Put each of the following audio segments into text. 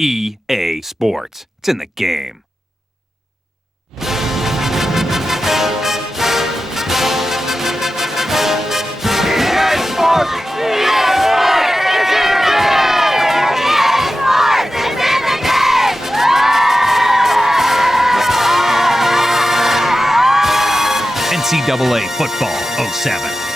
EA Sports. It's in the game. NCAA Football 07.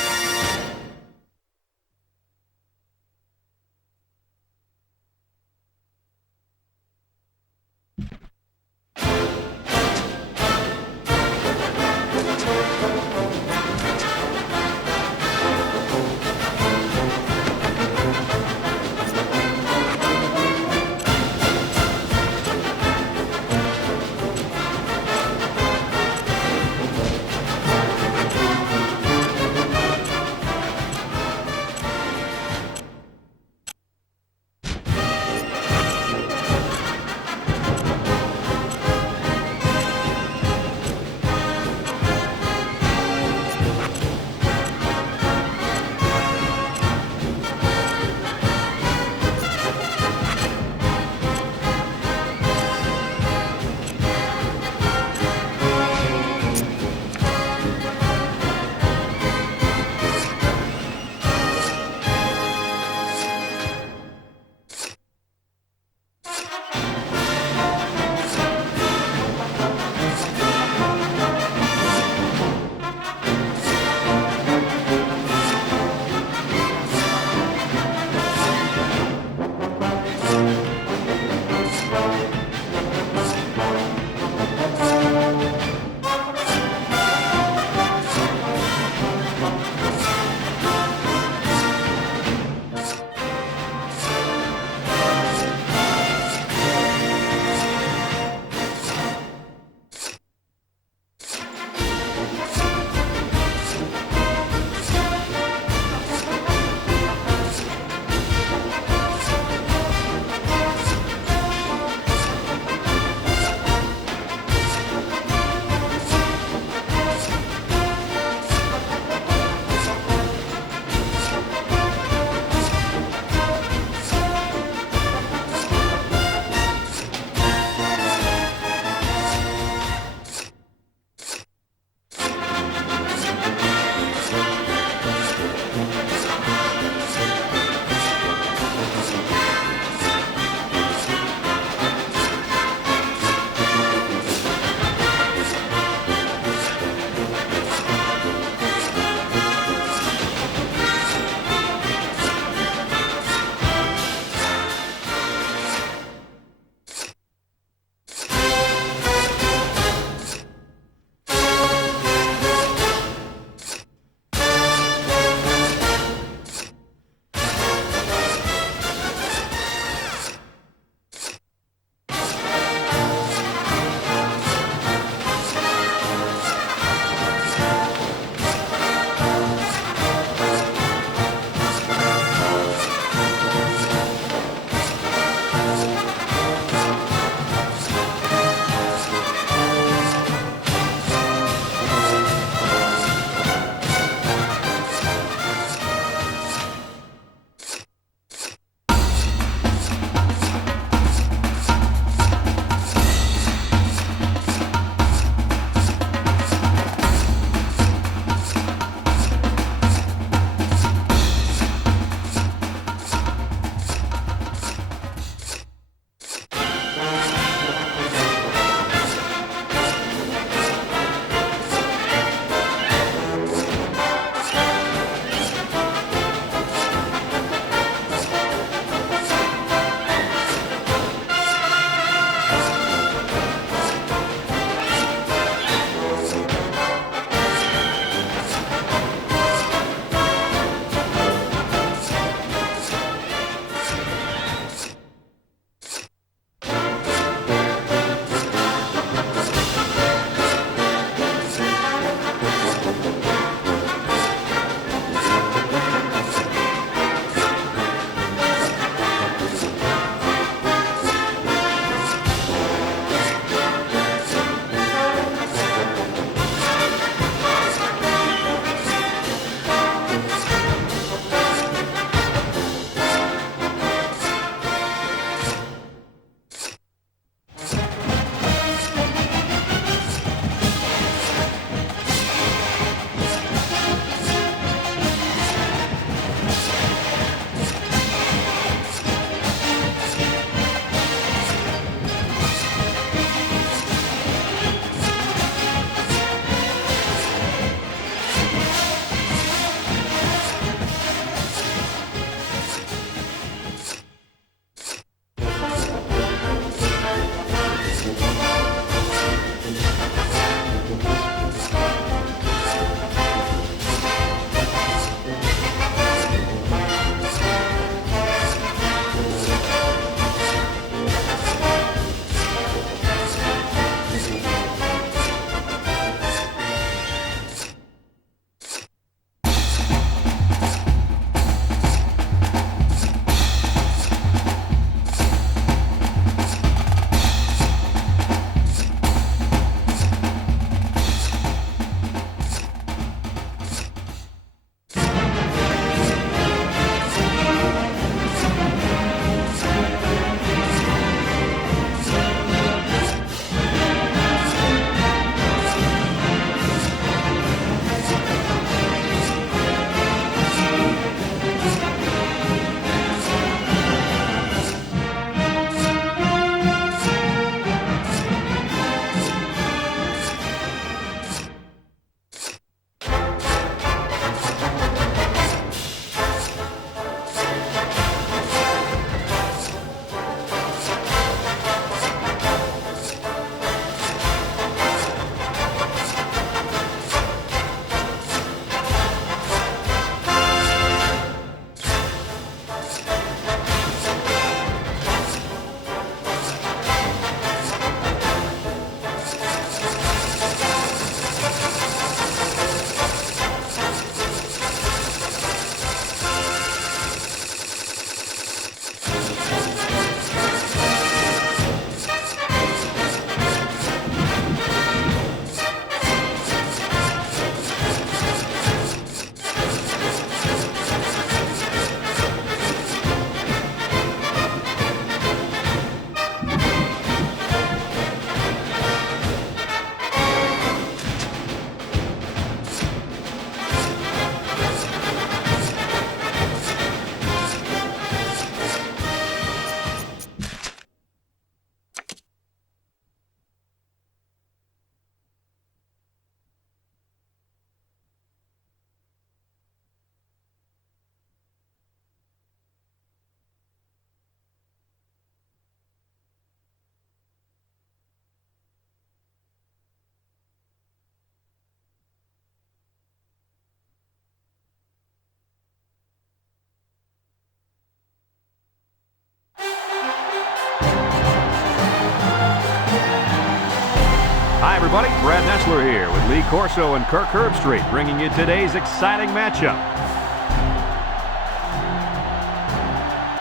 everybody. Brad Nessler here with Lee Corso and Kirk Herbstreit, bringing you today's exciting matchup.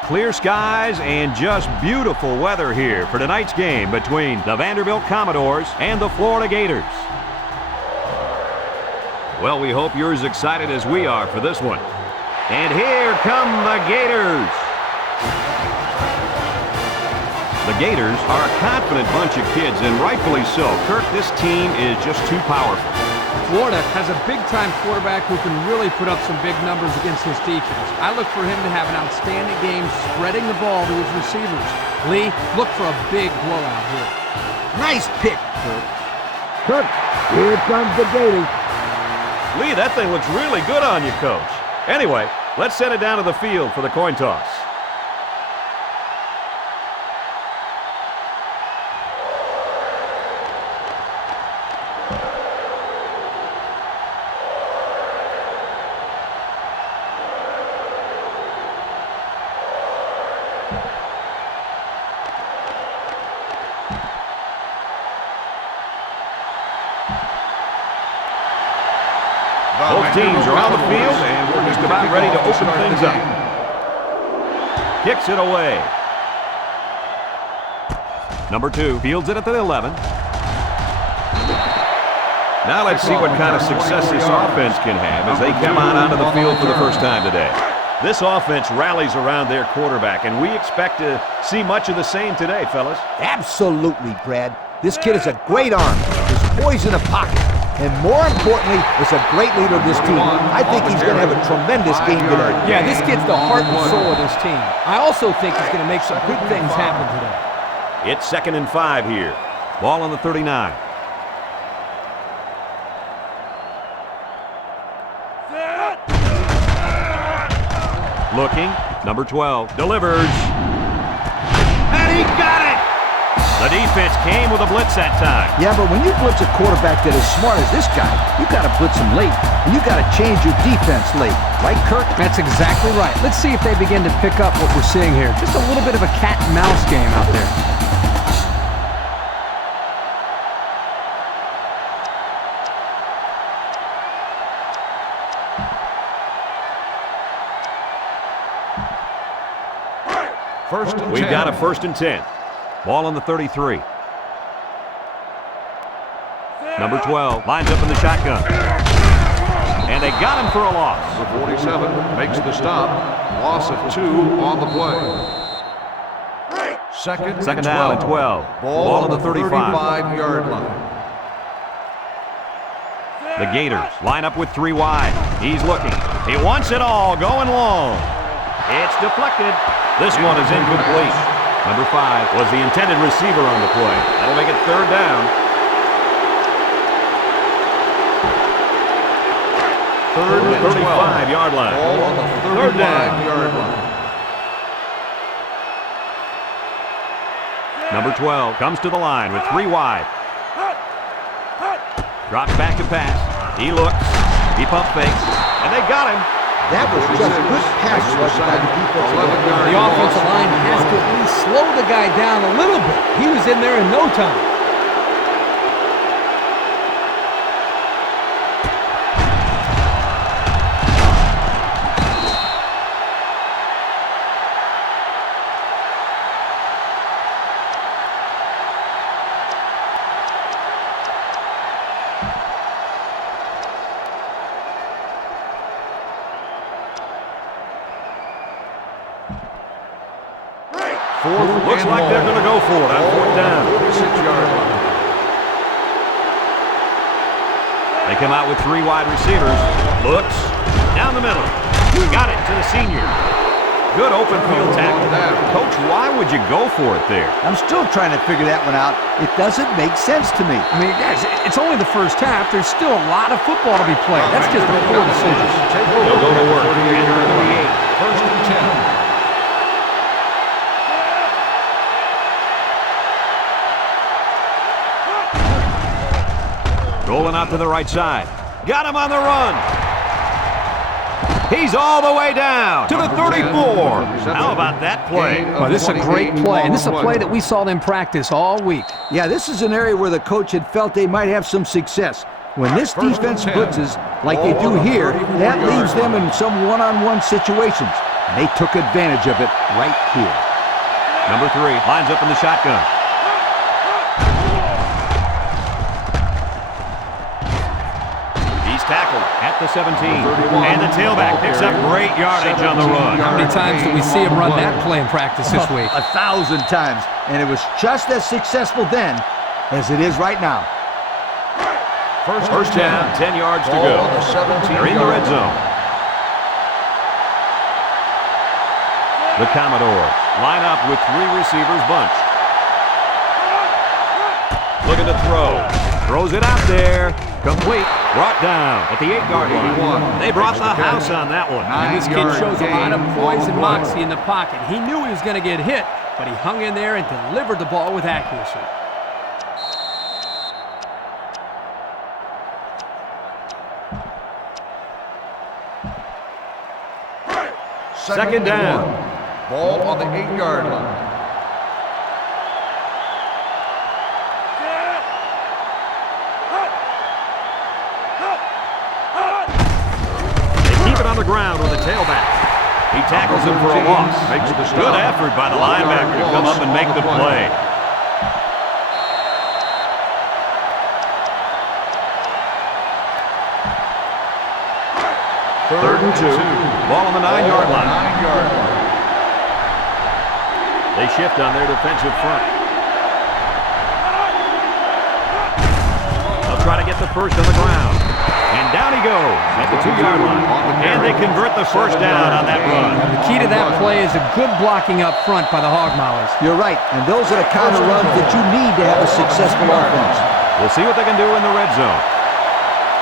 Clear skies and just beautiful weather here for tonight's game between the Vanderbilt Commodores and the Florida Gators. Well, we hope you're as excited as we are for this one. And here come the Gators. The Gators are a confident bunch of kids, and rightfully so. Kirk, this team is just too powerful. Florida has a big-time quarterback who can really put up some big numbers against his defense. I look for him to have an outstanding game spreading the ball to his receivers. Lee, look for a big blowout here. Nice pick, Kirk. Kirk, here comes the Gators. Lee, that thing looks really good on you, Coach. Anyway, let's send it down to the field for the coin toss. Both teams are on the field, and we're just about ready to open things up. Kicks it away. Number 2 fields it at the 11. Now let's see what kind of success this offense can have as they come on onto the field for the first time today. This offense rallies around their quarterback, and we expect to see much of the same today, fellas. Absolutely, Brad. This kid is a great arm. He's poised in the pocket. And more importantly, is a great leader of this team. I think he's going to have a tremendous game today. Yeah, this kid's the heart and soul of this team. I also think he's going to make some good things happen today. It's 2nd and 5 here. Ball on the 39. Looking. Number 12 delivers. And he got it! The defense came with a blitz that time. Yeah, but when you blitz a quarterback that is smart as this guy, you got to blitz him late, and you got to change your defense late. Right, Kirk? That's exactly right. Let's see if they begin to pick up what we're seeing here. Just a little bit of a cat and mouse game out there. We've got a 1st and 10. Ball on the 33. Number 12 lines up in the shotgun. And they got him for a loss. Number 47 makes the stop. Loss of 2 on the play. Second down and 12. Ball on the 35-yard line. The Gators line up with 3 wide. He's looking. He wants it all, going long. It's deflected. This one is incomplete. Number 5 was the intended receiver on the play. That'll make it 3rd down. 3rd and 35-yard line. Ball on the 35-yard line. Number 12 comes to the line with 3 wide. Drops back to pass. He looks. He pump fakes. And they got him. That was just good pass rush by the defensive line. The offensive line has to at least slow the guy down a little bit. He was in there in no time. Looks like they're going to go for it on 4th down. 46-yard line. They come out with 3 wide receivers. Looks. Down the middle. Got it to the senior. Good open field tackle. Coach, why would you go for it there? I'm still trying to figure that one out. It doesn't make sense to me. I mean, guys, it's only the first half. There's still a lot of football to be played. That's just a poor decision. They'll go to work. 1st and 10. Rolling out to the right side. Got him on the run. He's all the way down to the 34. How about that play? Well, this is a great play, and this is a play that we saw them practice all week. Yeah, this is an area where the coach had felt they might have some success. When this defense blitzes like they do here, that leaves them in some one-on-one situations. And they took advantage of it right here. Number 3 lines up in the shotgun. He's tackled at the 17. And the tailback picks up great yardage on the run. How many times do we see him run that play in practice this week? 1,000 times. And it was just as successful then as it is right now. First down, 10 yards to go. They're in the red zone. The Commodores line up with 3 receivers bunched. Looking to throw. Throws it out there. Complete. Brought down at the 8-yard line. They brought the house on that one. And this kid shows a lot of poise and moxie in the pocket. He knew he was going to get hit, but he hung in there and delivered the ball with accuracy. Second down. Ball on the 8-yard line. They keep it on the ground with the tailback. He tackles him for a loss. Good effort by the linebacker to come up and make the play. Third and 2. Ball on the 9-yard line. They shift on their defensive front. They'll try to get the first on the ground. And down he goes at the 2-yard line. And they convert the first down on that run. The key to that play is a good blocking up front by the Hog Maulers. You're right, and those are the kind of runs that you need to have a successful offense. We'll see what they can do in the red zone.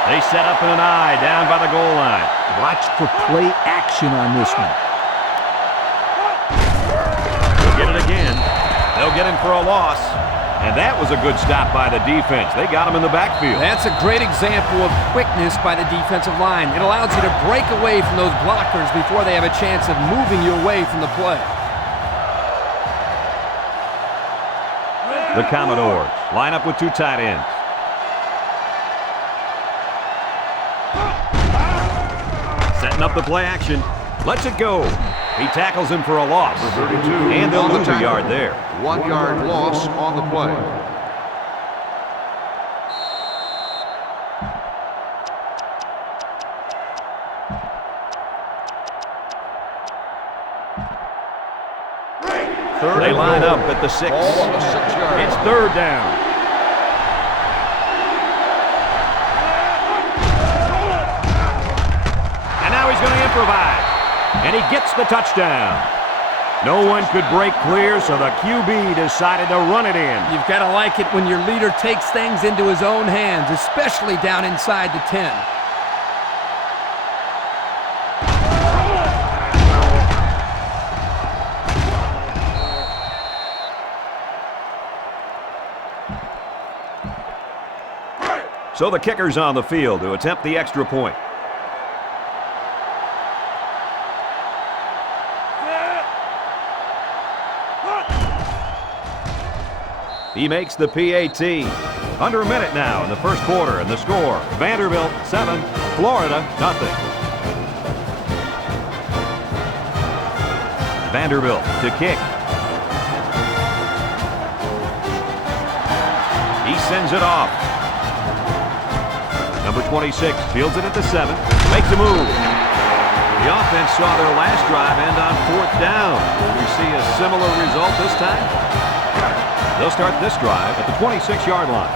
They set up in an eye down by the goal line. Watch for play action on this one. They'll get it again. They'll get him for a loss. And that was a good stop by the defense. They got him in the backfield. That's a great example of quickness by the defensive line. It allows you to break away from those blockers before they have a chance of moving you away from the play. The Commodores line up with 2 tight ends. Setting up the play action. Lets it go. He tackles him for a loss. 32. And they'll lose a yard there. 1-yard loss on the play. They line up at the 6. Ball on the 6-yard. It's third down. And now he's going to improvise. And he gets the touchdown. No one could break clear, so the QB decided to run it in. You've got to like it when your leader takes things into his own hands, especially down inside the 10. So the kicker's on the field to attempt the extra point. He makes the PAT. Under a minute now in the first quarter, and the score, Vanderbilt 7, Florida nothing. Vanderbilt to kick. He sends it off. Number 26 fields it at the 7, makes a move. The offense saw their last drive end on 4th down. Will we see a similar result this time? They'll start this drive at the 26-yard line.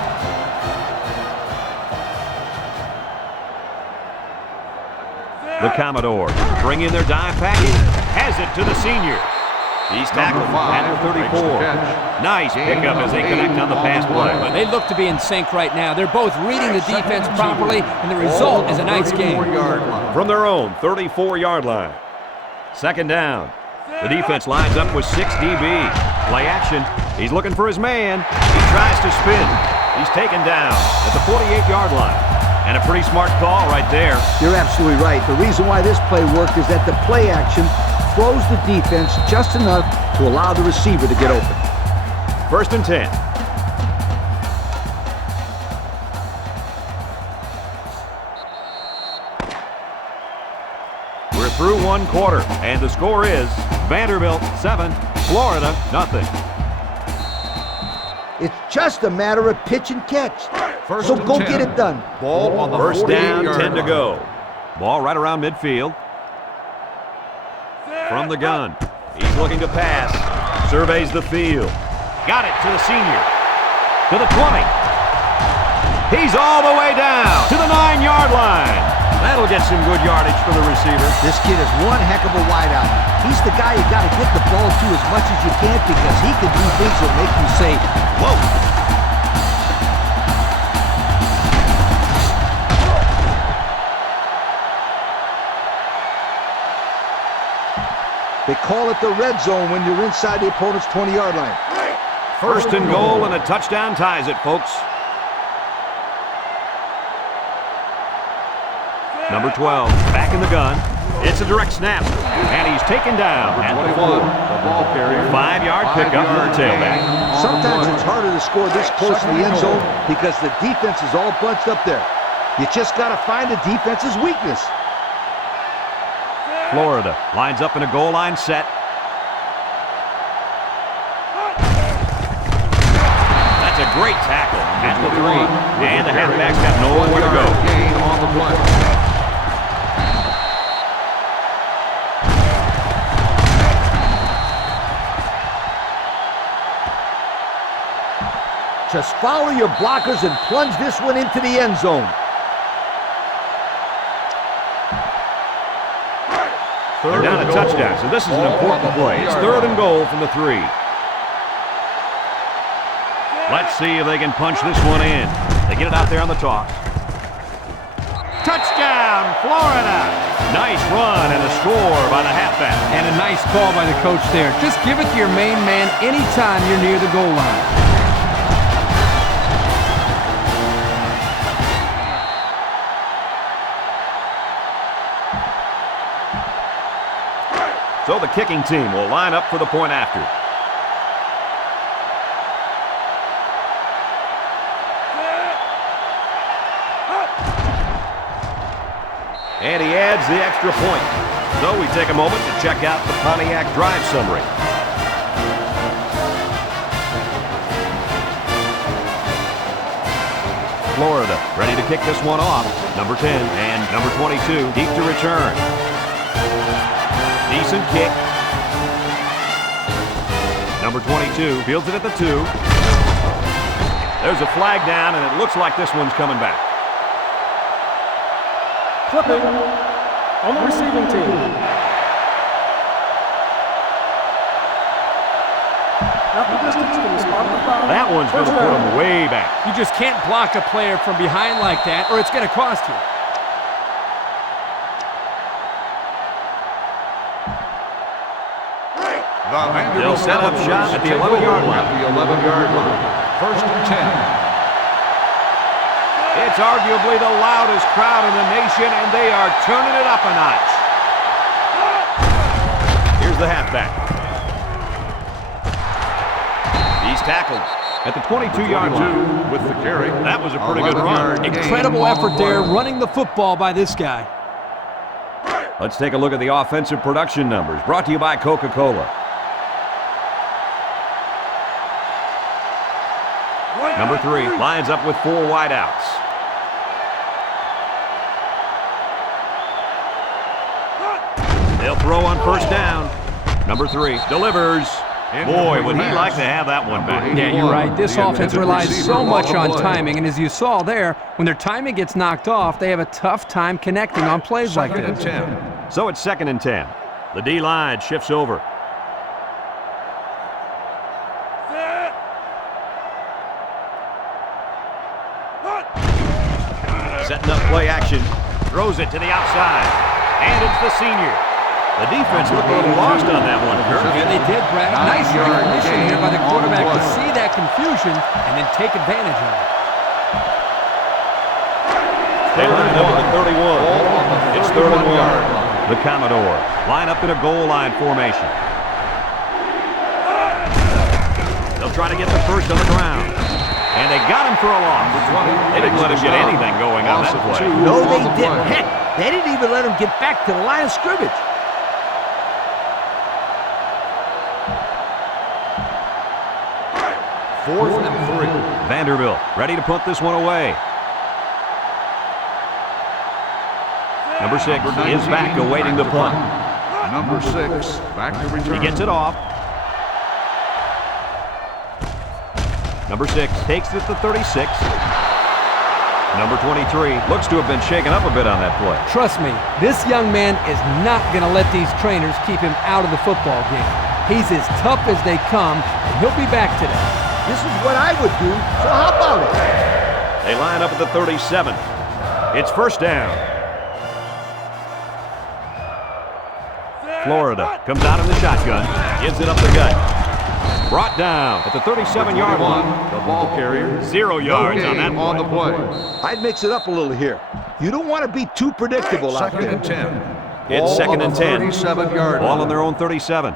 The Commodores bring in their dime package. Has it to the senior. He's tackled at the 34. Nice pickup as they connect on the pass play. They look to be in sync right now. They're both reading the defense properly, and the result is a nice game. From their own 34-yard line. Second down. The defense lines up with 6 DB. Play action. He's looking for his man. He tries to spin. He's taken down at the 48-yard line. And a pretty smart call right there. You're absolutely right. The reason why this play worked is that the play action throws the defense just enough to allow the receiver to get open. 1st and 10. We're through 1 quarter, and the score is Vanderbilt 7, Florida nothing. It's just a matter of pitch and catch. First So and go 10. get it done. Ball on the 1st down, 48-yard 10 to line. go. Ball right around midfield. From the gun. He's looking to pass. Surveys the field. Got it to the senior. To the 20. He's all the way down to the 9-yard line. That'll get some good yardage for the receiver. This kid is one heck of a wideout. He's the guy you got to get the ball to as much as you can because he can do things that make you say, whoa. They call it the red zone when you're inside the opponent's 20-yard line. 1st and goal, and a touchdown ties it, folks. Number 12, back in the gun. It's a direct snap, and he's taken down at the 21, the ball carrier. 5-yard pickup for the tailback. Sometimes it's harder to score this close to the end zone because the defense is all bunched up there. You just got to find the defense's weakness. Florida lines up in a goal line set. That's a great tackle at the 3, and the halfback's got nowhere to go. Gain on the play. Just follow your blockers and plunge this one into the end zone. They're down a touchdown, so this is an important play. It's 3rd and goal from the 3. Let's see if they can punch this one in. They get it out there on the toss. Touchdown, Florida! Nice run and a score by the halfback. And a nice call by the coach there. Just give it to your main man anytime you're near the goal line. So the kicking team will line up for the point after. And he adds the extra point. So we take a moment to check out the Pontiac drive summary. Florida ready to kick this one off. Number 10 and number 22 deep to return. Decent kick. Number 22 fields it at the 2. There's a flag down, and it looks like this one's coming back. Flipping on the receiving team. Out the distance to the spot of the foul. That one's going to put him way back. You just can't block a player from behind like that, or it's going to cost you. They'll set up shop at the 11-yard line. At the 11-yard line. 1st and 10. It's arguably the loudest crowd in the nation, and they are turning it up a notch. Here's the halfback. He's tackled at the 22-yard line. With the carry. That was a pretty good run. Incredible effort there running the football by this guy. Let's take a look at the offensive production numbers, brought to you by Coca-Cola. Number 3 lines up with 4 wideouts. They'll throw on 1st down. Number 3 delivers. Boy, would he like to have that one back. Yeah, you're right. This offense relies so much on timing, and as you saw there, when their timing gets knocked off, they have a tough time connecting on plays like Second and this. 10. So it's 2nd and 10. The D-line shifts over. Setting up play action. Throws it to the outside. And it's the senior. The defense looked a little lost on that one, Kurt. Yeah, they did, Brad. Nice recognition here by the quarterback to see that confusion and then take advantage of it. They line up at the 31. It's 3rd and 1. The Commodores line up in a goal line formation. They'll try to get the first on the ground. And they got him for a loss. They didn't let him get anything going on that play. No, they didn't. Heck, they didn't even let him get back to the line of scrimmage. Fourth and 3. Vanderbilt ready to punt this one away. Number 6 is back awaiting the punt. Number 6 back to return. He gets it off. Number 6 takes it at the 36. Number 23 looks to have been shaken up a bit on that play. Trust me, this young man is not going to let these trainers keep him out of the football game. He's as tough as they come, and he'll be back today. This is what I would do, so how about it? They line up at the 37. It's 1st down. Florida comes out in the shotgun, gives it up the gut. Brought down at the 37-yard line. The ball carrier. 0 yards on that play. On the play. I'd mix it up a little here. You don't want to be too predictable out Second there. and 10. It's Ball 2nd on and the 10. 37-yard Ball line. on their own 37.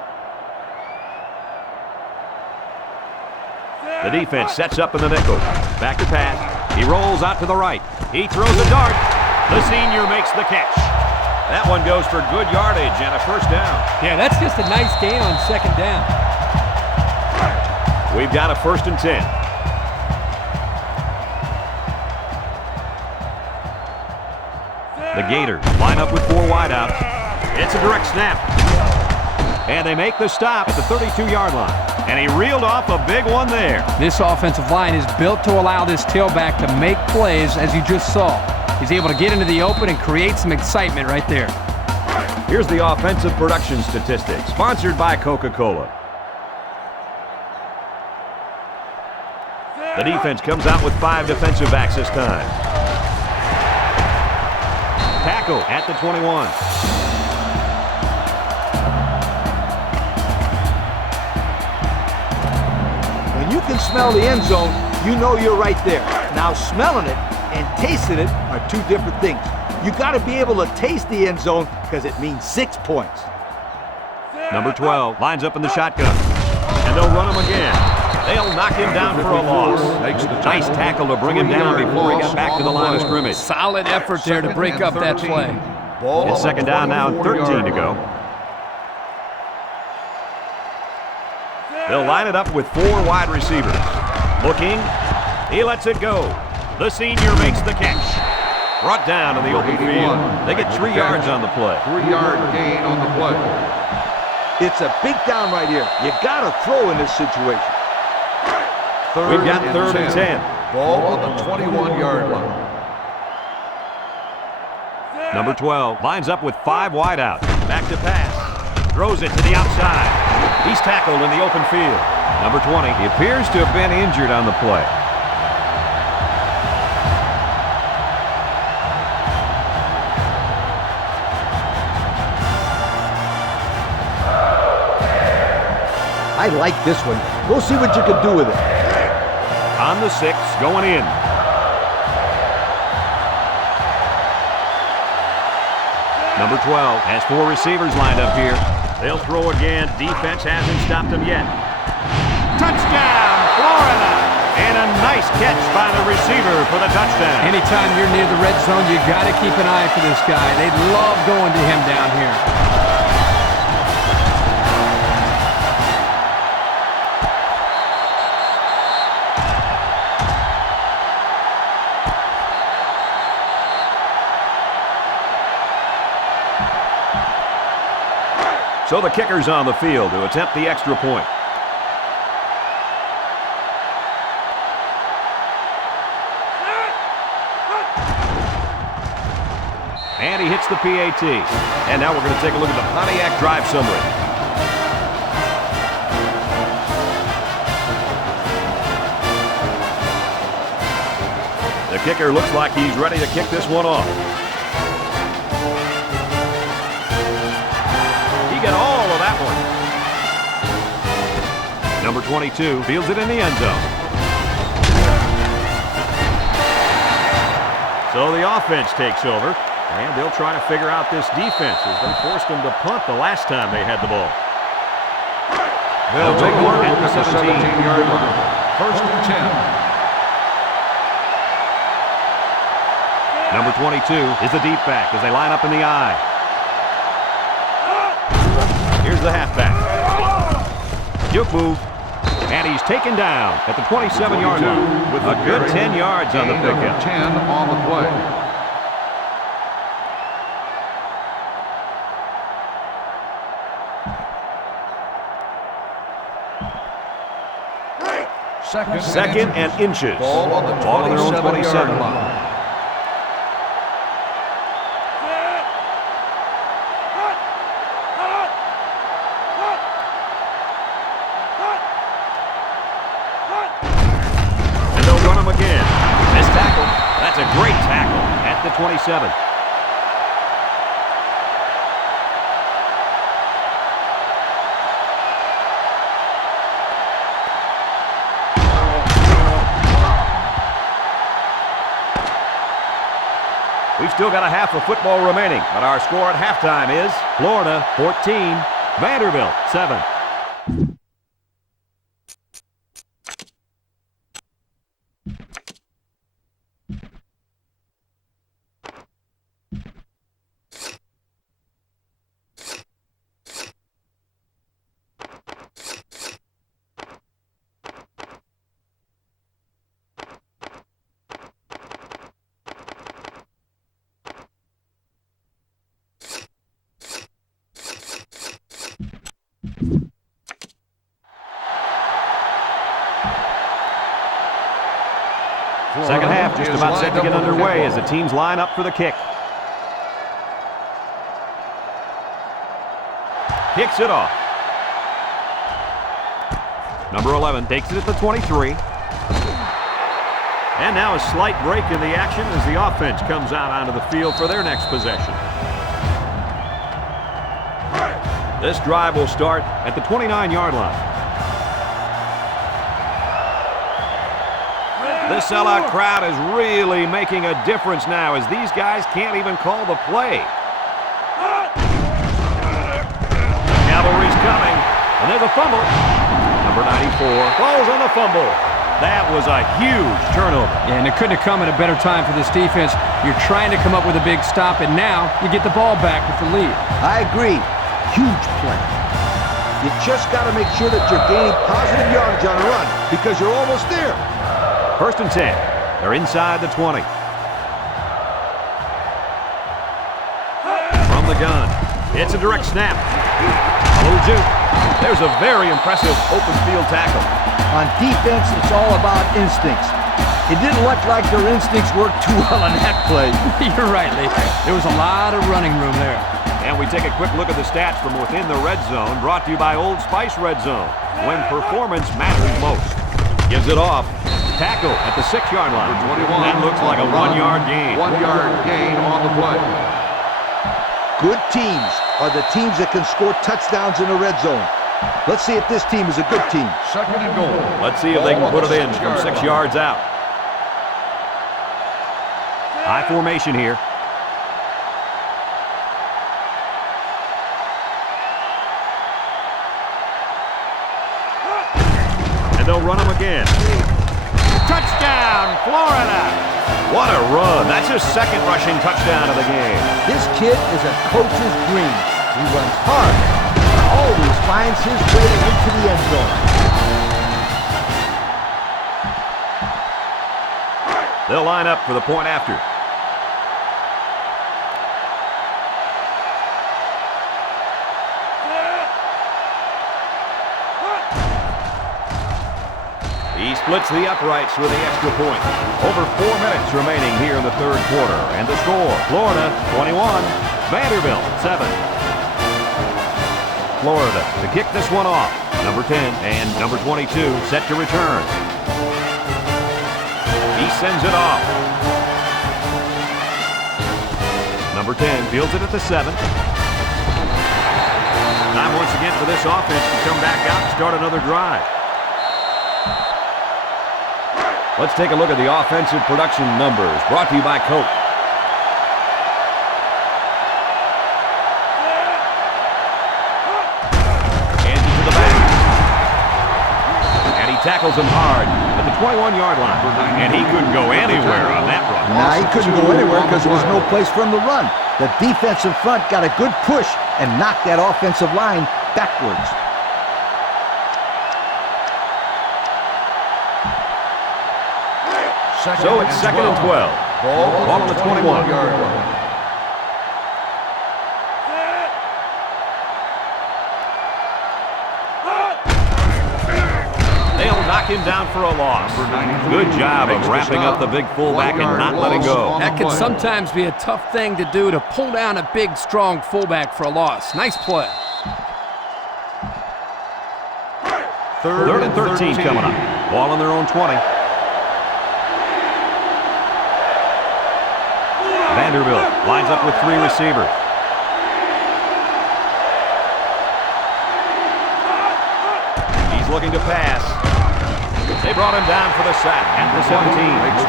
The defense sets up in the nickel. Back to pass. He rolls out to the right. He throws a dart. The senior makes the catch. That one goes for good yardage and a 1st down. Yeah, that's just a nice gain on 2nd down. We've got a 1st and 10. The Gators line up with 4 wideouts. It's a direct snap. And they make the stop at the 32-yard line. And he reeled off a big one there. This offensive line is built to allow this tailback to make plays, as you just saw. He's able to get into the open and create some excitement right there. Here's the offensive production statistics, sponsored by Coca-Cola. The defense comes out with 5 defensive backs this time. Tackle at the 21. When you can smell the end zone, you know you're right there. Now, smelling it and tasting it are 2 different things. You got to be able to taste the end zone because it means 6 points. Number 12 lines up in the shotgun. And they'll run him again. They'll knock him down for a loss. Nice tackle to bring him down before he got back to the line of scrimmage. Solid effort there to break up that play. It's 2nd down now, 13 to go. They'll line it up with 4 wide receivers. Looking, he lets it go. The senior makes the catch. Brought down in the open field. They get 3 yards on the play. 3-yard gain on the play. It's a big down right here. You got to throw in this situation. We've got 3rd and 10. Ball on the 21-yard line. Number 12 lines up with 5 wideouts. Back to pass. Throws it to the outside. He's tackled in the open field. Number 20, he appears to have been injured on the play. I like this one. We'll see what you can do with it. On the 6, going in. Number 12 has 4 receivers lined up here. They'll throw again. Defense hasn't stopped them yet. Touchdown, Florida! And a nice catch by the receiver for the touchdown. Anytime you're near the red zone, you got to keep an eye for this guy. They love going to him down here. So the kicker's on the field to attempt the extra point. And he hits the PAT. And now we're going to take a look at the Pontiac drive summary. The kicker looks like he's ready to kick this one off. He got all of that one. Number 22 fields it in the end zone. So So the offense takes over, and they'll try to figure out this defense as they forced them to punt the last time they had the ball. They'll take over at the 17-yard line. First and 10. Number 22 is the deep back as they line up in the I. Here's the halfback. Juke move. And he's taken down at the 27-yard line with a good 10 yards on the pickup. 10 on the play. Second and inches. Ball on the 27-yard line. That's a great tackle at the 27. We've still got a half of football remaining, but our score at halftime is Florida 14, Vanderbilt 7. Second half just about set to get underway as the teams line up for the kick. Kicks it off. Number 11 takes it at the 23. And now a slight break in the action as the offense comes out onto the field for their next possession. This drive will start at the 29-yard line. This sellout crowd is really making a difference now as these guys can't even call the play. Cavalry's coming, and there's a fumble. Number 94 falls on the fumble. That was a huge turnover. Yeah, and it couldn't have come at a better time for this defense. You're trying to come up with a big stop, and now you get the ball back with the lead. I agree. Huge play. You just got to make sure that you're gaining positive yardage on a run because you're almost there. First and 10. They're inside the 20. From the gun. It's a direct snap. A little juke. There's a very impressive open field tackle. On defense, it's all about instincts. It didn't look like their instincts worked too well on that play. You're right, Lee. There was a lot of running room there. And we take a quick look at the stats from within the red zone, brought to you by Old Spice Red Zone, when performance matters most. Gives it off. Tackle at the 6-yard line. 21. That looks like a 1-yard gain. 1-yard gain on the play. Good teams are the teams that can score touchdowns in the red zone. Let's see if this team is a good team. Second and goal. Let's see if they can put it in from 6 yards out. High formation here. And they'll run him again. Touchdown, Florida! What a run. That's his second rushing touchdown of the game. This kid is a coach's dream. He runs hard and always finds his way into the end zone. They'll line up for the point after. He splits the uprights with the extra point. Over 4 minutes remaining here in the third quarter. And the score, Florida 21, Vanderbilt 7. Florida to kick this one off. Number 10 and number 22 set to return. He sends it off. Number 10 fields it at the 7. Time once again for this offense to come back out and start another drive. Let's take a look at the offensive production numbers brought to you by Coke. tackles him hard at the 21-yard line. And he couldn't go anywhere on that run. Nah, he couldn't go anywhere because there was no place for him to run. The defensive front got a good push and knocked that offensive line backwards. So it's 2nd and 12. Ball on the 21-yard line. They'll knock him down for a loss. Good job of wrapping up the big fullback and not letting go. That can sometimes be a tough thing to do, to pull down a big, strong fullback for a loss. Nice play. 3rd and 13 coming up. Ball on their own 20. Vanderbilt lines up with 3 receivers. He's looking to pass. They brought him down for the sack at the 17.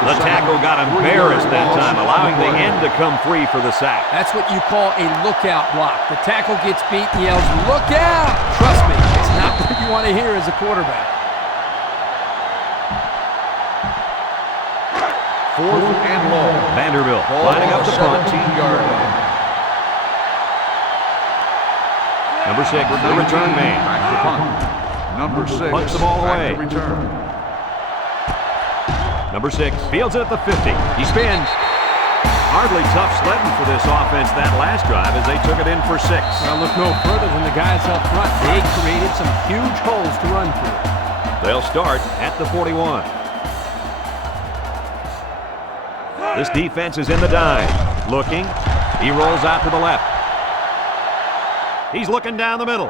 The tackle got embarrassed that time, allowing the end to come free for the sack. That's what you call a lookout block. The tackle gets beat and yells, "Look out!" Trust me, it's not what you want to hear as a quarterback. 4th and long. Vanderbilt lining up the punt. 17-yard line. Number 6, the return man. Back to punt. Number 6. Punts the ball away. Back to return. Number 6 fields it at the 50. He spins. Hardly tough sledding for this offense that last drive as they took it in for 6. Well, look no further than the guys up front. They created some huge holes to run through. They'll start at the 41. This defense is in the dime. Looking. He rolls out to the left. He's looking down the middle.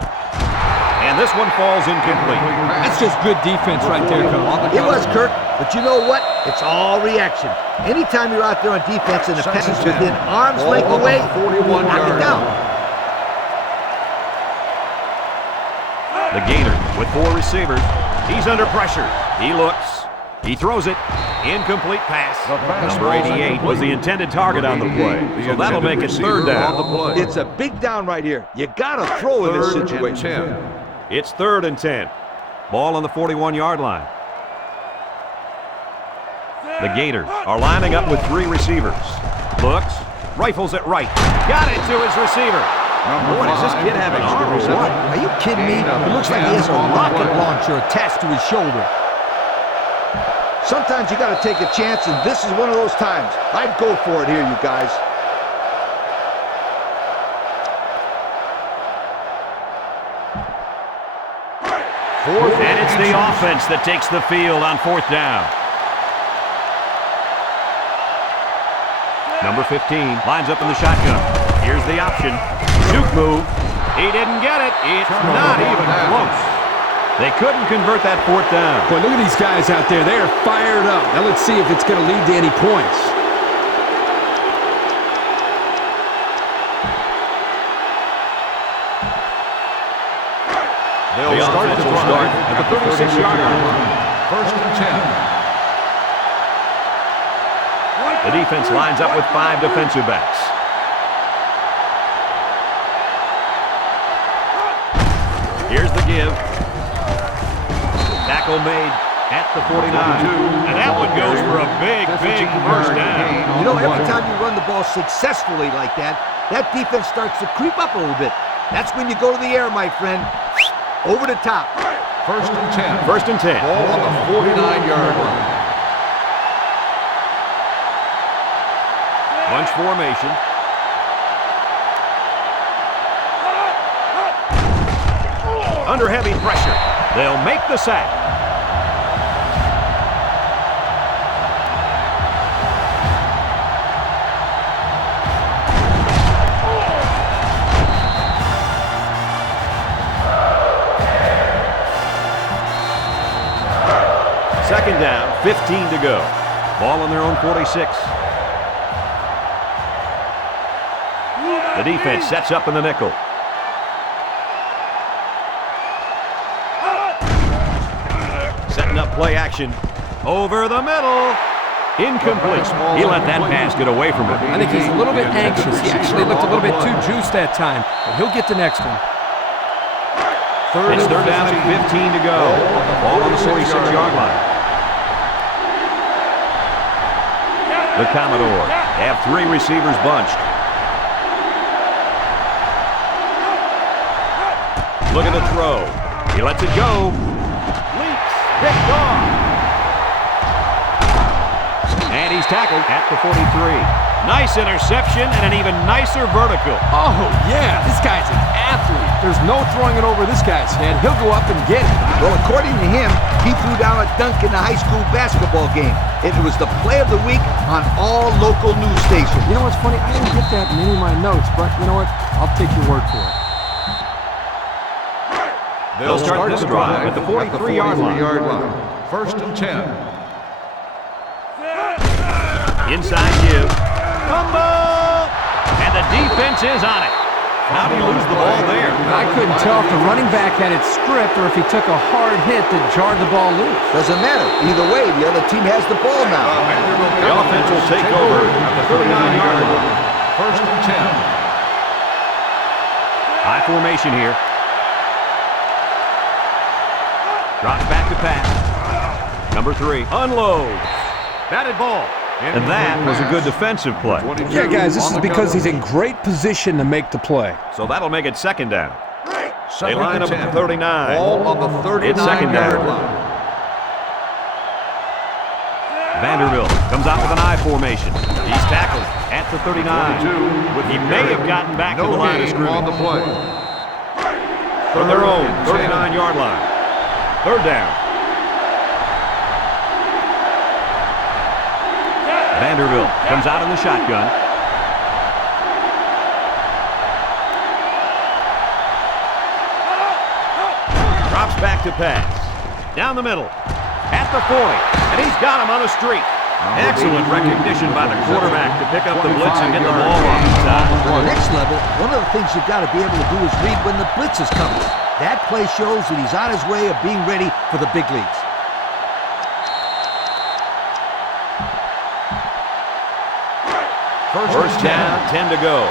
And this one falls incomplete. That's just good defense right there, Coach. It was, Kirk, but you know what? It's all reaction. Anytime you're out there on defense and the pass is within arm's length away, knock it down. The Gator with 4 receivers. He's under pressure. He looks. He throws it. Incomplete pass. Number 88 was the intended target on the play. So that'll make it 3rd down. It's a big down right here. You got to throw in this situation. It's 3rd and 10. Ball on the 41-yard line. The Gators are lining up with 3 receivers. Looks. Rifles it right. Got it to his receiver. Boy, does this kid have arm or what? Are you kidding me? It looks like he has a rocket launcher attached to his shoulder. Sometimes you got to take a chance, and this is one of those times. I'd go for it here, you guys. And it's the offense that takes the field on 4th down. Number 15 lines up in the shotgun. Here's the option. Juke move. He didn't get it. It's not even close. They couldn't convert that 4th down. Boy, look at these guys out there. They are fired up. Now let's see if it's going to lead to any points. They'll start at the 36-yard line. 1st and 10. The defense lines up with 5 defensive backs. Here's the give. Tackle made at the 49. And that one goes for a big first down. You know, every time you run the ball successfully like that, that defense starts to creep up a little bit. That's when you go to the air, my friend. Over the top. 1st and 10. 1st and 10. Ball on the 49-yard line. Bunch formation. Under heavy pressure. They'll make the sack. Second down, 15 to go. Ball on their own 46. The defense sets up in the nickel. Setting up play action. Over the middle. Incomplete. He let that pass get away from him. I think he's a little bit anxious. He actually looked a little bit too juiced that time, but he'll get the next one. It's third down and 15 to go. Ball on the 46-yard line. The Commodores have 3 receivers bunched. Look at the throw. He lets it go. Leaps. Picked off. And he's tackled at the 43. Nice interception and an even nicer vertical. Oh, yeah, this guy's an athlete. There's no throwing it over this guy's head. He'll go up and get it. Well, according to him, he threw down a dunk in the high school basketball game. It was the play of the week on all local news stations. You know what's funny? I didn't get that in any of my notes, but you know what? I'll take your word for it. They'll start this drive at the 43-yard line. First and 10. Inside give. Fumble! And the defense is on it. How do you lose the ball there? I couldn't tell if the running back had it stripped or if he took a hard hit that jarred the ball loose. Doesn't matter. Either way, the other team has the ball now. The offense will take over at the 39-yard line. First and 10. High formation here. Drops back to pass. Number 3 unloads. Batted ball. And that was a good defensive play. Yeah, guys, this is because he's in great position to make the play. So that'll make it second down. They Second line up and at 10. the 39. Ball on the 39-yard It's second down. line. Vanderbilt comes out with an I formation. He's tackled at the 39. He may have gotten back to the line of gain on scrimmage. the play. From their own 39-yard line. Third down. Vanderbilt comes out in the shotgun. Drops back to pass. Down the middle. At the 40. And he's got him on a streak. Excellent recognition by the quarterback to pick up the blitz and get the ball off the side. On the next level, one of the things you've got to be able to do is read when the blitz is coming. That play shows that he's on his way of being ready for the big leagues. First down, 10 to go.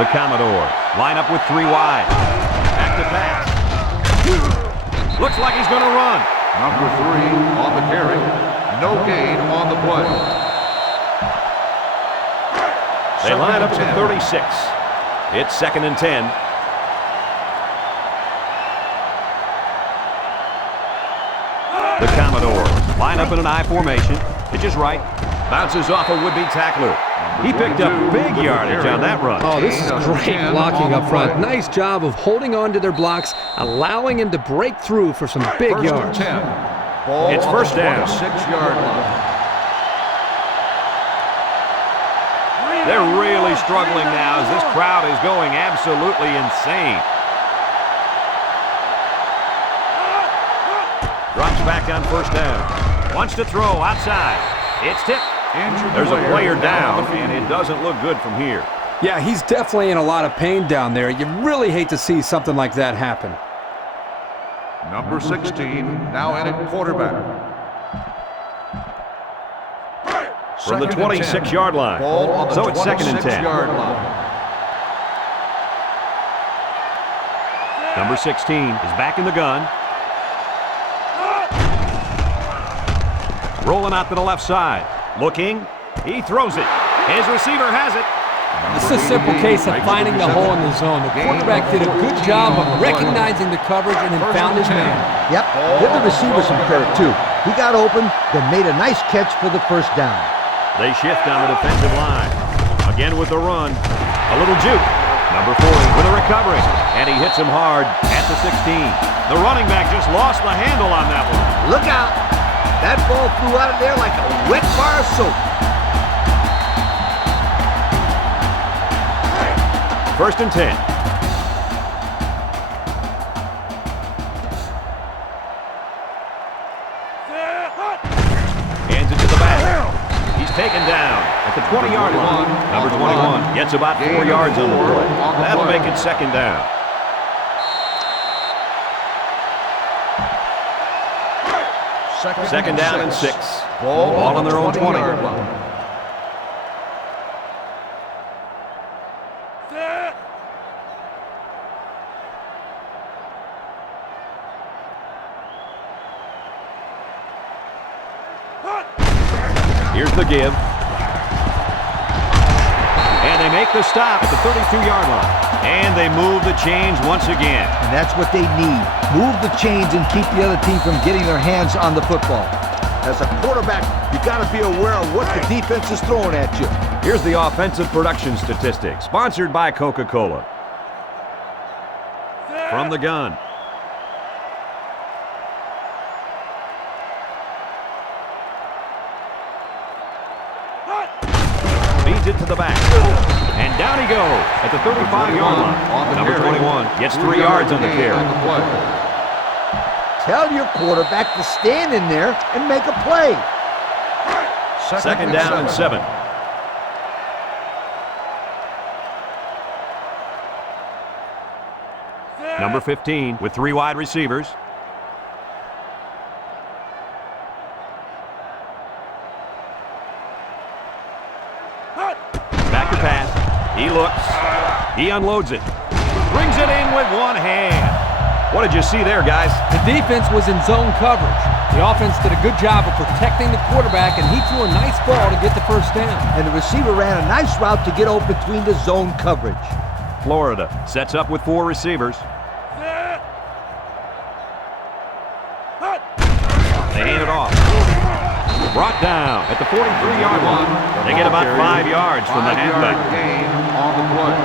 The Commodores line up with 3 wide. Back to pass. Looks like he's going to run. Number 3 on the carry. No gain on the play. They line up at the 36. It's second and 10. The Commodores line up in an I formation. Pitches right. Bounces off a would-be tackler. He picked up big yardage on that run. Oh, this is great blocking up front. Nice job of holding on to their blocks, allowing him to break through for some big First yards. and 10. Ball It's on first the down. 26-yard line. They're really struggling now as this crowd is going absolutely insane. Drops back on first down. Wants to throw outside. It's tipped. There's a player down, and it doesn't look good from here. Yeah, he's definitely in a lot of pain down there. You really hate to see something like that happen. Number 16 now in at quarterback. From the 26-yard line. Ball on the So it's second and 10. 26-yard line. Number 16 is back in the gun. Rolling out to the left side. Looking. He throws it. His receiver has it. This is a simple case of finding the hole in the zone. The quarterback did a good job of recognizing the coverage and then found his man. Yep, give the receiver some credit too. He got open, then made a nice catch for the first down. They shift on the defensive line. Again with the run. A little juke. Number 40 with a recovery. And he hits him hard at the 16. The running back just lost the handle on that one. Look out! That ball flew out of there like a wet bar of soap. First and 10. Hands it to the back. He's taken down at the 20-yard line. Number 21 gets about 4 yards on the play. That'll make it second down. Second down and 6. Ball on their own 20. Here's the give. And they make the stop at the 32-yard line. And they move the chains once again. And that's what they need. Move the chains and keep the other team from getting their hands on the football. As a quarterback, you got to be aware of what the defense is throwing at you. Here's the offensive production statistics, sponsored by Coca-Cola. From the gun. Feeds it to the back. And down he goes at the 35-yard line. Number 21 gets 3 yards on the carry. Tell your quarterback to stand in there and make a play. Second down and 7. Number 15 with 3 wide receivers. Back to pass. He looks. He unloads it. Brings it in with one hand. What did you see there, guys? The defense was in zone coverage. The offense did a good job of protecting the quarterback, and he threw a nice ball to get the first down. And the receiver ran a nice route to get open between the zone coverage. Florida sets up with 4 receivers. They hand it off. Brought down at the 43-yard line. They get about 5 yards from the halfback. Gain on the play.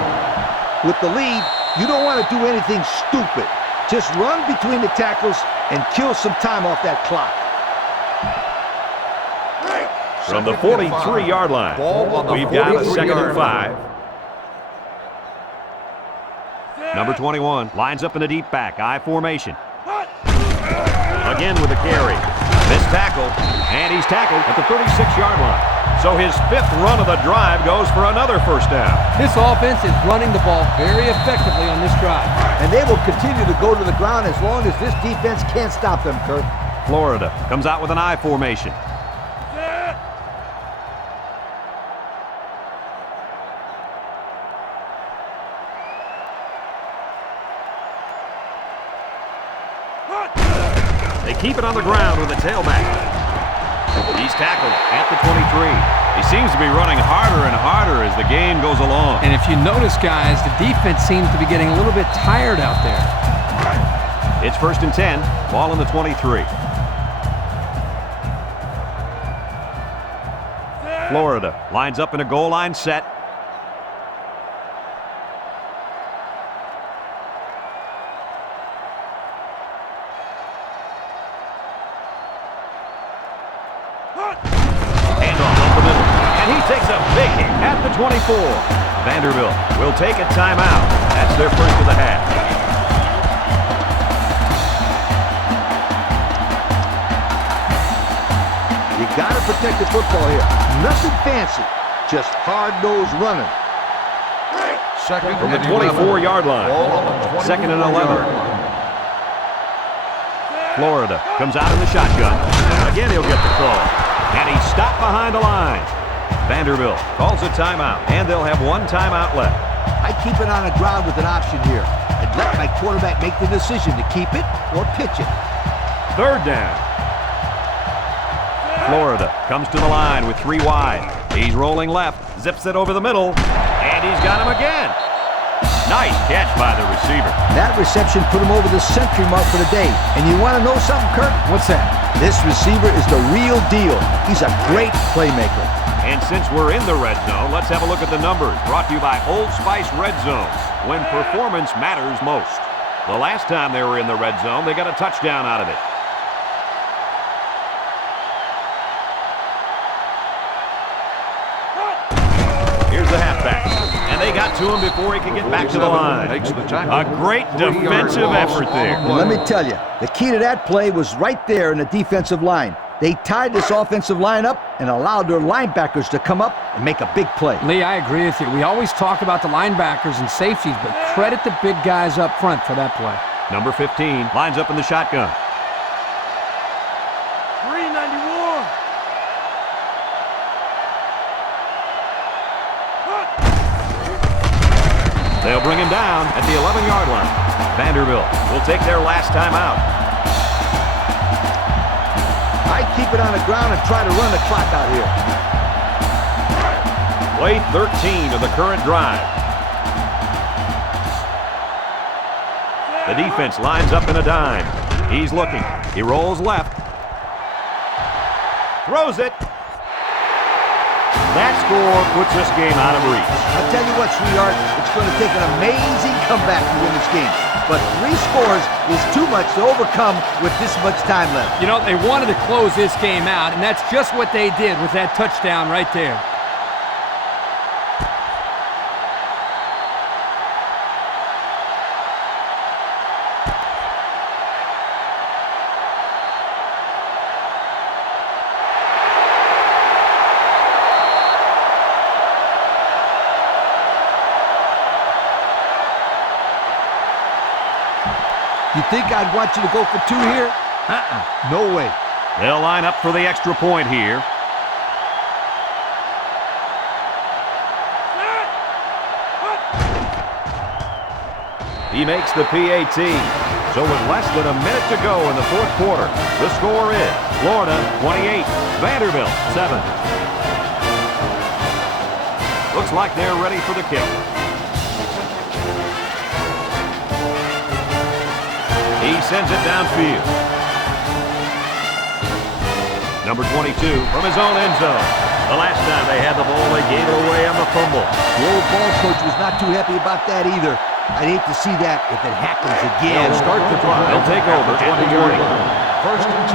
With the lead, you don't want to do anything stupid. Just run between the tackles and kill some time off that clock. From the 43-yard line, we've got a 2nd and 5. Number 21 lines up in the deep back, I formation. Again with a carry. Missed tackle, and he's tackled at the 36-yard line. So his 5th run of the drive goes for another first down. This offense is running the ball very effectively on this drive. And they will continue to go to the ground as long as this defense can't stop them, Kurt. Florida comes out with an I formation. They keep it on the ground with the tailback. He's tackled at the 23. He seems to be running harder and harder as the game goes along. And if you notice, guys, the defense seems to be getting a little bit tired out there. It's 1st and 10, ball on the 23. Florida lines up in a goal line set. Takes a big hit at the 24. Vanderbilt will take a timeout. That's their first of the half. You got to protect the football here. Nothing fancy, just hard-nosed running. Second From the and 24-yard line. Ball on the 2nd and 11. 24-yard line. Florida comes out in the shotgun. Again, he'll get the call. And he's stopped behind the line. Vanderbilt calls a timeout, and they'll have 1 timeout left. I keep it on the ground with an option here and let my quarterback make the decision to keep it or pitch it. 3rd down. Florida comes to the line with 3 wide. He's rolling left, zips it over the middle, and he's got him again. Nice catch by the receiver. That reception put him over the century mark for the day. And you want to know something, Kurt? What's that? This receiver is the real deal. He's a great playmaker. And since we're in the red zone, let's have a look at the numbers. Brought to you by Old Spice Red Zone, when performance matters most. The last time they were in the red zone, they got a touchdown out of it. Here's the halfback. And they got to him before he could get back to the line. Makes the tackle. A great defensive effort there. And let me tell you, the key to that play was right there in the defensive line. They tied this offensive line up and allowed their linebackers to come up and make a big play. Lee, I agree with you. We always talk about the linebackers and safeties, but credit the big guys up front for that play. Number 15 lines up in the shotgun. 391. They'll bring him down at the 11-yard line. Vanderbilt will take their last time out. I keep it on the ground and try to run the clock out here. Play 13 of the current drive. The defense lines up in a dime. He's looking. He rolls left. Throws it. That score puts this game out of reach. I'll tell you what, sweetheart, it's going to take an amazing comeback to win this game. But 3 scores is too much to overcome with this much time left. You know, they wanted to close this game out, and that's just what they did with that touchdown right there. You think I'd want you to go for 2 here? No way. They'll line up for the extra point here. He makes the PAT. So with less than a minute to go in the fourth quarter, the score is Florida 28, Vanderbilt 7. Looks like they're ready for the kick. He sends it downfield. Number 22 from his own end zone. The last time they had the ball, they gave it away on the fumble. The old ball coach was not too happy about that either. I'd hate to see that if it happens again. They'll start the drive. They'll take over 20-20. First and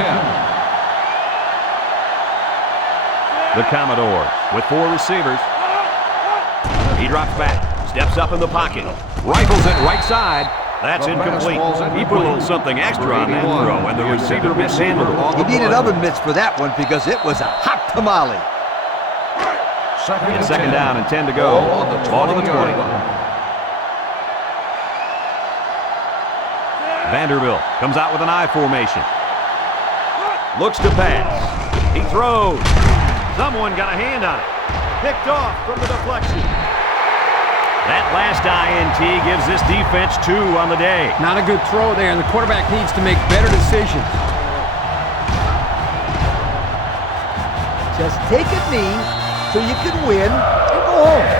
10. The Commodores with 4 receivers. He drops back, steps up in the pocket, rifles it right side. That's incomplete. He put a little something extra on that throw, and the receiver mishandled it. He needed oven mitts for that one because it was a hot tamale. Second down and 10 to go. Ball on the 20. Vanderbilt comes out with an I formation. Looks to pass. He throws. Someone got a hand on it. Picked off from the deflection. That last INT gives this defense 2 on the day. Not a good throw there, and the quarterback needs to make better decisions. Just take a knee so you can win and go home.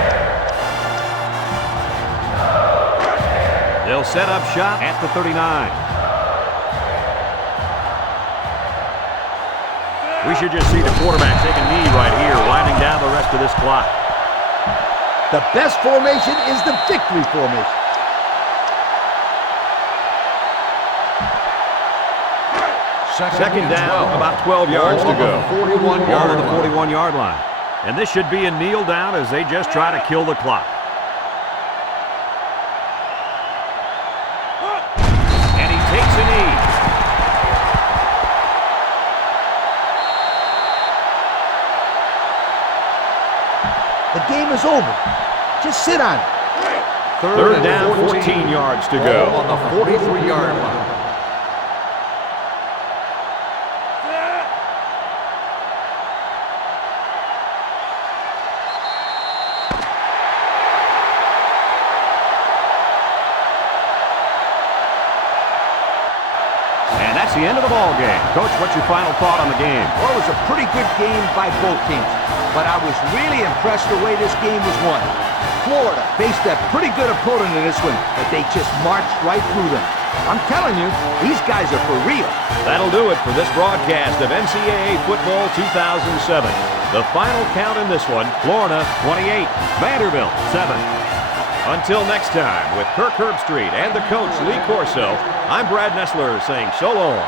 They'll set up shop at the 39. We should just see the quarterback take a knee right here, winding down the rest of this clock. The best formation is the victory formation. Second down, about 12 yards to go. Ball on the 41-yard line. And this should be a kneel down as they just try to kill the clock. And he takes a knee. The game is over. Just sit on it. Third down, 14 yards to go. On the 43-yard line. And that's the end of the ball game. Coach, what's your final thought on the game? Well, it was a pretty good game by both teams, but I was really impressed the way this game was won. Florida faced a pretty good opponent in this one, but they just marched right through them. I'm telling you, these guys are for real. That'll do it for this broadcast of NCAA Football 2007. The final count in this one, Florida 28, Vanderbilt 7. Until next time, with Kirk Herbstreit and the coach Lee Corso, I'm Brad Nessler saying so long.